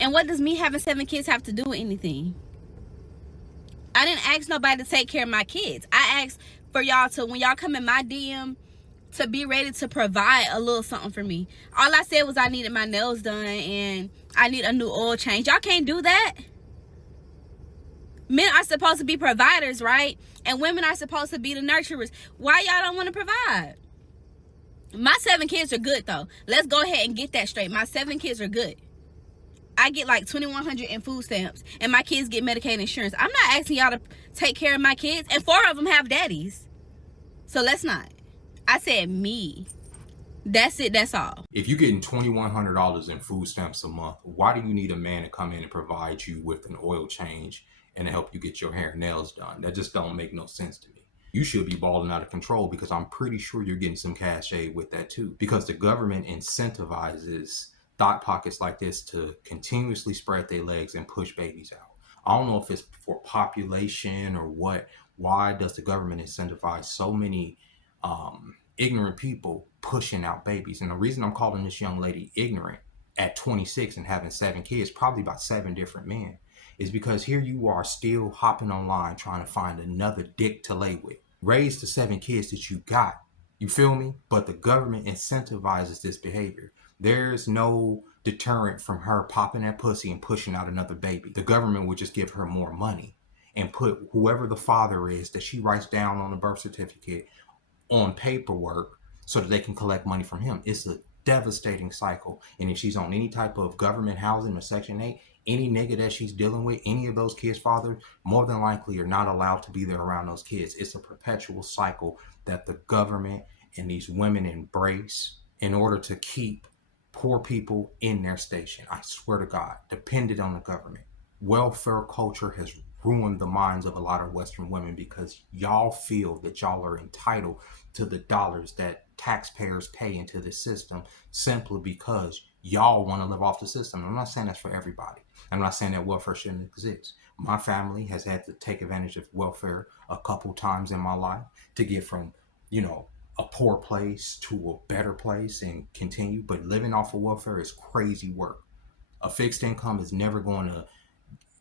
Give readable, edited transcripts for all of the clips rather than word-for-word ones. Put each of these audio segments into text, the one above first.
And what does me having 7 kids have to do with anything? I didn't ask nobody to take care of my kids. I asked for y'all to, when y'all come in my DM, to be ready to provide a little something for me. All I said was I needed my nails done and I need a new oil change. Y'all can't do that. Men are supposed to be providers, right? And women are supposed to be the nurturers. Why y'all don't want to provide? My 7 kids are good, though. Let's go ahead and get that straight. My 7 kids are good. I get like $2,100 in food stamps, and my kids get Medicaid insurance. I'm not asking y'all to take care of my kids, and 4 of them have daddies. So let's not. I said me. That's it. That's all. If you're getting $2,100 in food stamps a month, why do you need a man to come in and provide you with an oil change and to help you get your hair and nails done? That just don't make no sense to me. You should be balling out of control, because I'm pretty sure you're getting some cash aid with that too. Because the government incentivizes thought pockets like this to continuously spread their legs and push babies out. I don't know if it's for population or what. Why does the government incentivize so many ignorant people pushing out babies? And the reason I'm calling this young lady ignorant at 26 and having 7 kids, probably by 7 different men, is because here you are still hopping online trying to find another dick to lay with. Raise the 7 kids that you got. You feel me? But the government incentivizes this behavior. There's no deterrent from her popping that pussy and pushing out another baby. The government would just give her more money and put whoever the father is that she writes down on the birth certificate on paperwork so that they can collect money from him. It's a devastating cycle. And if she's on any type of government housing or Section 8, any nigga that she's dealing with, any of those kids' fathers, more than likely are not allowed to be there around those kids. It's a perpetual cycle that the government and these women embrace in order to keep poor people in their station. I swear to God, dependent on the government. Welfare culture has ruined the minds of a lot of Western women because y'all feel that y'all are entitled to the dollars that taxpayers pay into the system simply because y'all want to live off the system. I'm not saying that's for everybody. I'm not saying that welfare shouldn't exist. My family has had to take advantage of welfare a couple times in my life to get from, a poor place to a better place and continue. But living off of welfare is crazy work. A fixed income is never going to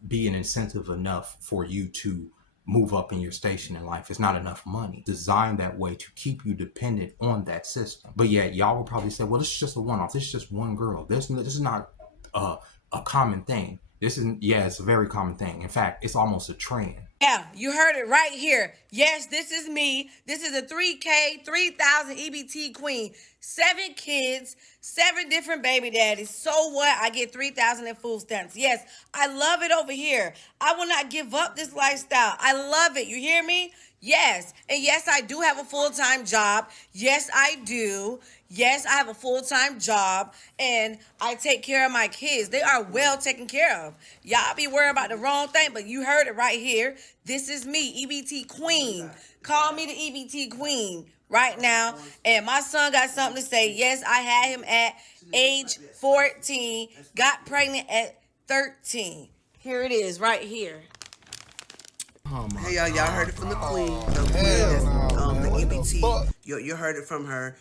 be an incentive enough for you to move up in your station in life. It's not enough money designed that way to keep you dependent on that system. But yet y'all will probably say, well, this is just a one-off. This is just one girl. This is not a common thing. It's a very common thing. In fact, it's almost a trend. Yeah, you heard it right here. Yes, this is me. This is a 3K, 3,000 EBT queen. 7 kids, 7 different baby daddies. So what? I get 3,000 in food stamps. Yes, I love it over here. I will not give up this lifestyle. I love it. You hear me? Yes. And yes, I do have a full-time job. Yes, I do. Yes, I have a full-time job and I take care of my kids. They are well taken care of. Y'all be worried about the wrong thing, but you heard it right here. This is me, EBT queen. Call me the EBT queen right now. And my son got something to say. Yes, I had him at age 14, got pregnant at 13. Here it is right here. Hey y'all heard it from the queen. The EBT. You heard it from her.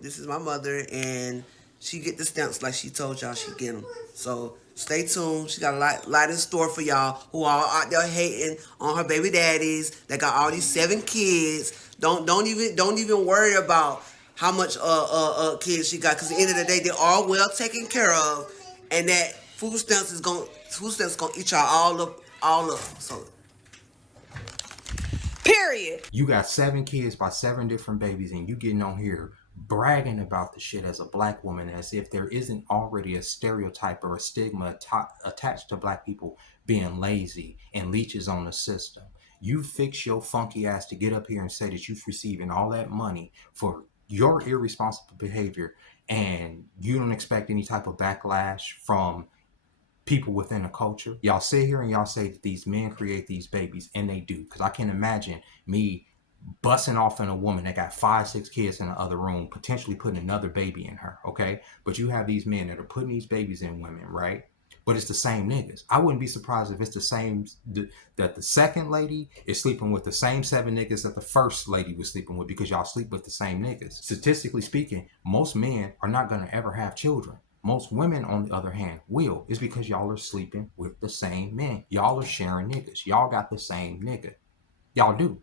This is my mother, and she get the stamps like she told y'all she get them. So stay tuned. She got a lot in store for y'all who are out there hating on her baby daddies that got all these 7 kids. Don't even worry about how much kids she got, because at the end of the day, they're all well taken care of, and that food stamps gonna eat y'all all up. So. Period. You got 7 kids by 7 different babies, and you getting on here bragging about the shit as a black woman as if there isn't already a stereotype or a stigma attached to black people being lazy and leeches on the system. You fix your funky ass to get up here and say that you're receiving all that money for your irresponsible behavior, and you don't expect any type of backlash from people within a culture. Y'all sit here and y'all say that these men create these babies, and they do. Because I can imagine me busting off in a woman that got 5, 6 kids in the other room, potentially putting another baby in her, okay? But you have these men that are putting these babies in women, right? But it's the same niggas. I wouldn't be surprised if it's the same, that the second lady is sleeping with the same 7 niggas that the first lady was sleeping with, because y'all sleep with the same niggas. Statistically speaking, most men are not going to ever have children. Most women, on the other hand, will. It's because y'all are sleeping with the same men. Y'all are sharing niggas. Y'all got the same nigga. Y'all do.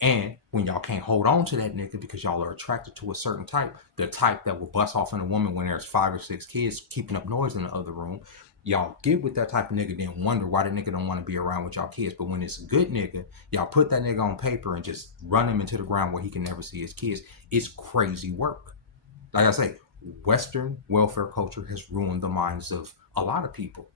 And when y'all can't hold on to that nigga because y'all are attracted to a certain type, the type that will bust off in a woman when there's 5 or 6 kids keeping up noise in the other room, y'all get with that type of nigga, then wonder why the nigga don't want to be around with y'all kids. But when it's a good nigga, y'all put that nigga on paper and just run him into the ground where he can never see his kids. It's crazy work. Like I say, Western welfare culture has ruined the minds of a lot of people,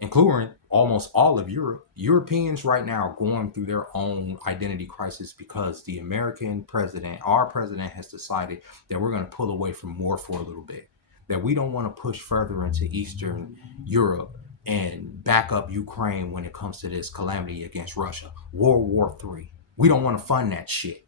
including almost all of Europe. Europeans right now are going through their own identity crisis because the American president, our president, has decided that we're going to pull away from war for a little bit, that we don't want to push further into Eastern Europe and back up Ukraine when it comes to this calamity against Russia. World War III. We don't want to fund that shit.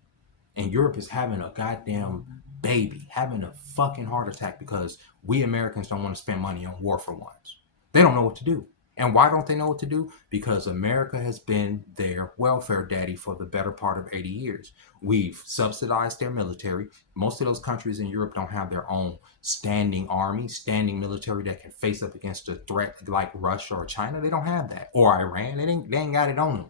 And Europe is having a goddamn baby, having a fucking heart attack because we Americans don't want to spend money on war for once. They don't know what to do. And why don't they know what to do? Because America has been their welfare daddy for the better part of 80 years. We've subsidized their military. Most of those countries in Europe don't have their own standing army, standing military that can face up against a threat like Russia or China. They don't have that. Or Iran. They ain't got it on them.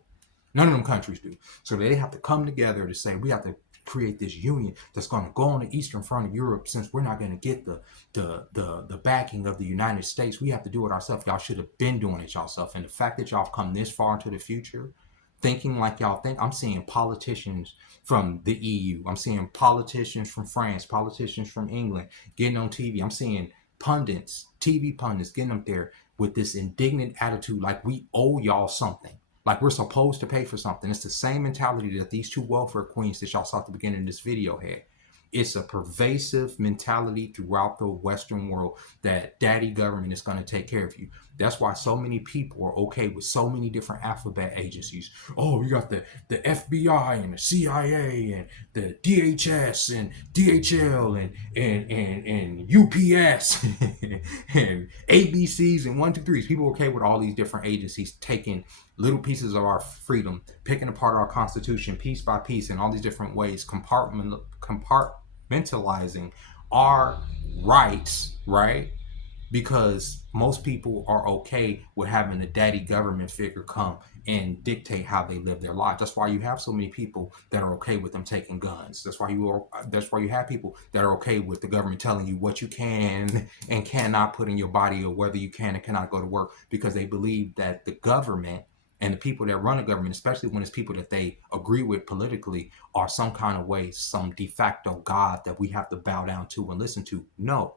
None of them countries do. So they have to come together to say, we have to create this union that's going to go on the eastern front of Europe. Since we're not going to get the backing of the United States, we have to do it ourselves. Y'all should have been doing it yourself. And the fact that y'all have come this far into the future, thinking like y'all think, I'm seeing politicians from the EU. I'm seeing politicians from France, politicians from England getting on TV. I'm seeing pundits, TV pundits getting up there with this indignant attitude like we owe y'all something. Like we're supposed to pay for something. It's the same mentality that these two welfare queens that y'all saw at the beginning of this video had. It's a pervasive mentality throughout the Western world that daddy government is going to take care of you. That's why so many people are okay with so many different alphabet agencies. Oh, we got the FBI and the CIA and the DHS and DHL and UPS and ABCs and 1, 2, 3s. People are okay with all these different agencies taking little pieces of our freedom, picking apart our Constitution piece by piece in all these different ways, compartmentalizing our rights, right? Because most people are okay with having a daddy government figure come and dictate how they live their life. That's why you have so many people that are okay with them taking guns. That's why you have people that are okay with the government telling you what you can and cannot put in your body, or whether you can and cannot go to work, because they believe that the government and the people that run the government, especially when it's people that they agree with politically, are some kind of way, some de facto God that we have to bow down to and listen to. No,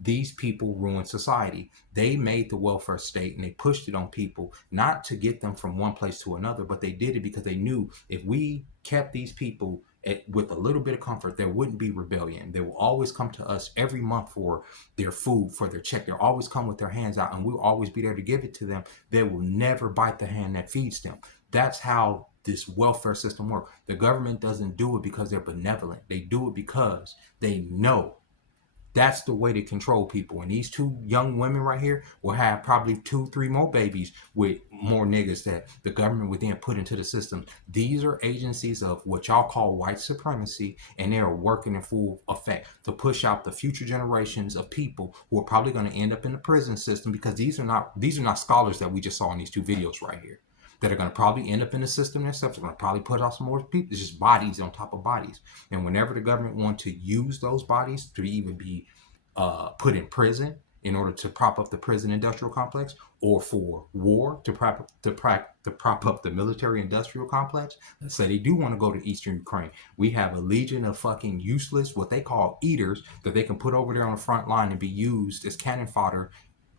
these people ruined society. They made the welfare state and they pushed it on people, not to get them from one place to another, but they did it because they knew if we kept these people with a little bit of comfort, there wouldn't be rebellion. They will always come to us every month for their food, for their check. They'll always come with their hands out, and we'll always be there to give it to them. They will never bite the hand that feeds them. That's how this welfare system works. The government doesn't do it because they're benevolent. They do it because they know that's the way to control people. And these two young women right here will have probably 2, 3 more babies with more niggas that the government would then put into the system. These are agencies of what y'all call white supremacy, and they are working in full effect to push out the future generations of people who are probably going to end up in the prison system, because these are not scholars that we just saw in these 2 videos right here that are going to probably end up in the system themselves. They're going to probably put out some more people. It's just bodies on top of bodies. And whenever the government wants to use those bodies to even be put in prison in order to prop up the prison industrial complex, or for war to prop up the military industrial complex, let's say they do want to go to Eastern Ukraine, we have a legion of fucking useless, what they call eaters, that they can put over there on the front line and be used as cannon fodder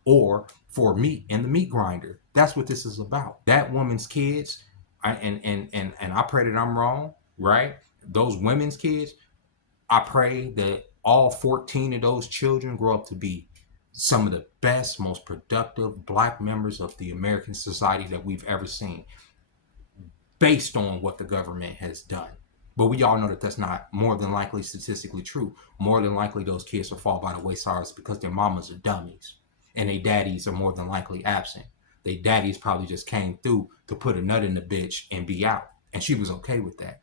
or for meat in the meat grinder. That's what this is about. That woman's kids, and I pray that I'm wrong, right? Those women's kids, I pray that all 14 of those children grow up to be some of the best, most productive Black members of the American society that we've ever seen, based on what the government has done. But we all know that that's not more than likely statistically true. More than likely those kids will fall by the wayside because their mamas are dummies, and their daddies are more than likely absent. Their daddies probably just came through to put a nut in the bitch and be out, and she was okay with that.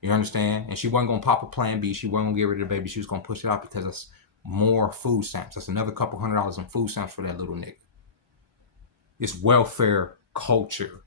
You understand? And she wasn't going to pop a plan B. She wasn't going to get rid of the baby. She was going to push it out because that's more food stamps. That's another couple $100 in food stamps for that little nigga. It's welfare culture.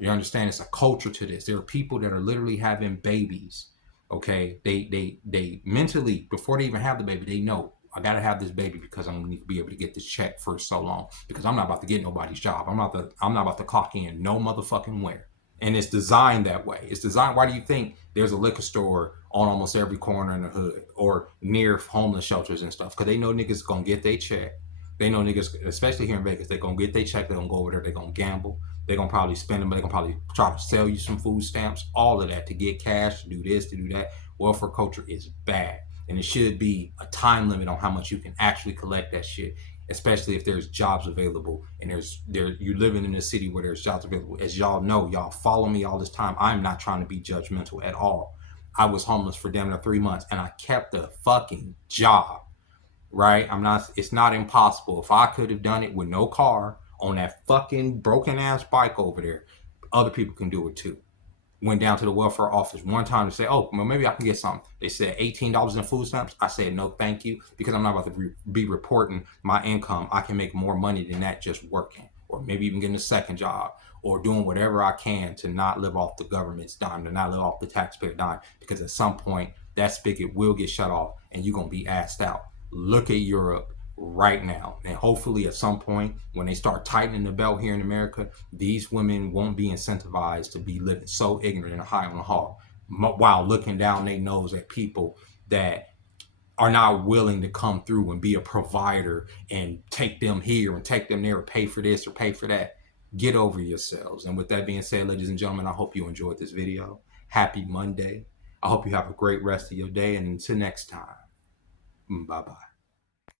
You understand? It's a culture to this. There are people that are literally having babies. Okay, they mentally, before they even have the baby, they know, I gotta have this baby because I'm gonna be able to get this check for so long, because I'm not about to get nobody's job. I'm not about to clock in no motherfucking where. And it's designed that way. It's designed. Why do you think there's a liquor store on almost every corner in the hood or near homeless shelters and stuff? Because they know niggas gonna get their check. They know niggas, especially here in Vegas, they're gonna get their check. They're gonna go over there. They're gonna gamble. They're gonna probably spend them. They're gonna probably try to sell you some food stamps. All of that to get cash, to do this, to do that. Welfare culture is bad, and it should be a time limit on how much you can actually collect that shit. Especially if there's jobs available and you're living in a city where there's jobs available. As y'all know, y'all follow me all this time. I'm not trying to be judgmental at all. I was homeless for damn near 3 months and I kept a fucking job, right? It's not impossible. If I could have done it with no car on that fucking broken ass bike over there, other people can do it too. Went down to the welfare office one time to say, oh, well, maybe I can get something. They said $18 in food stamps. I said, no, thank you, because I'm not about to be reporting my income. I can make more money than that just working, or maybe even getting a second job, or doing whatever I can to not live off the government's dime, to not live off the taxpayer dime, because at some point that spigot will get shut off and you're going to be asked out. Look at Europe right now, and hopefully at some point when they start tightening the belt here in America, these women won't be incentivized to be living so ignorant and high on the hog while looking down their nose at people that are not willing to come through and be a provider and take them here and take them there, or pay for this or pay for that. Get over yourselves. And with that being said, ladies and gentlemen, I hope you enjoyed this video. Happy Monday. I hope you have a great rest of your day, and until next time, bye-bye.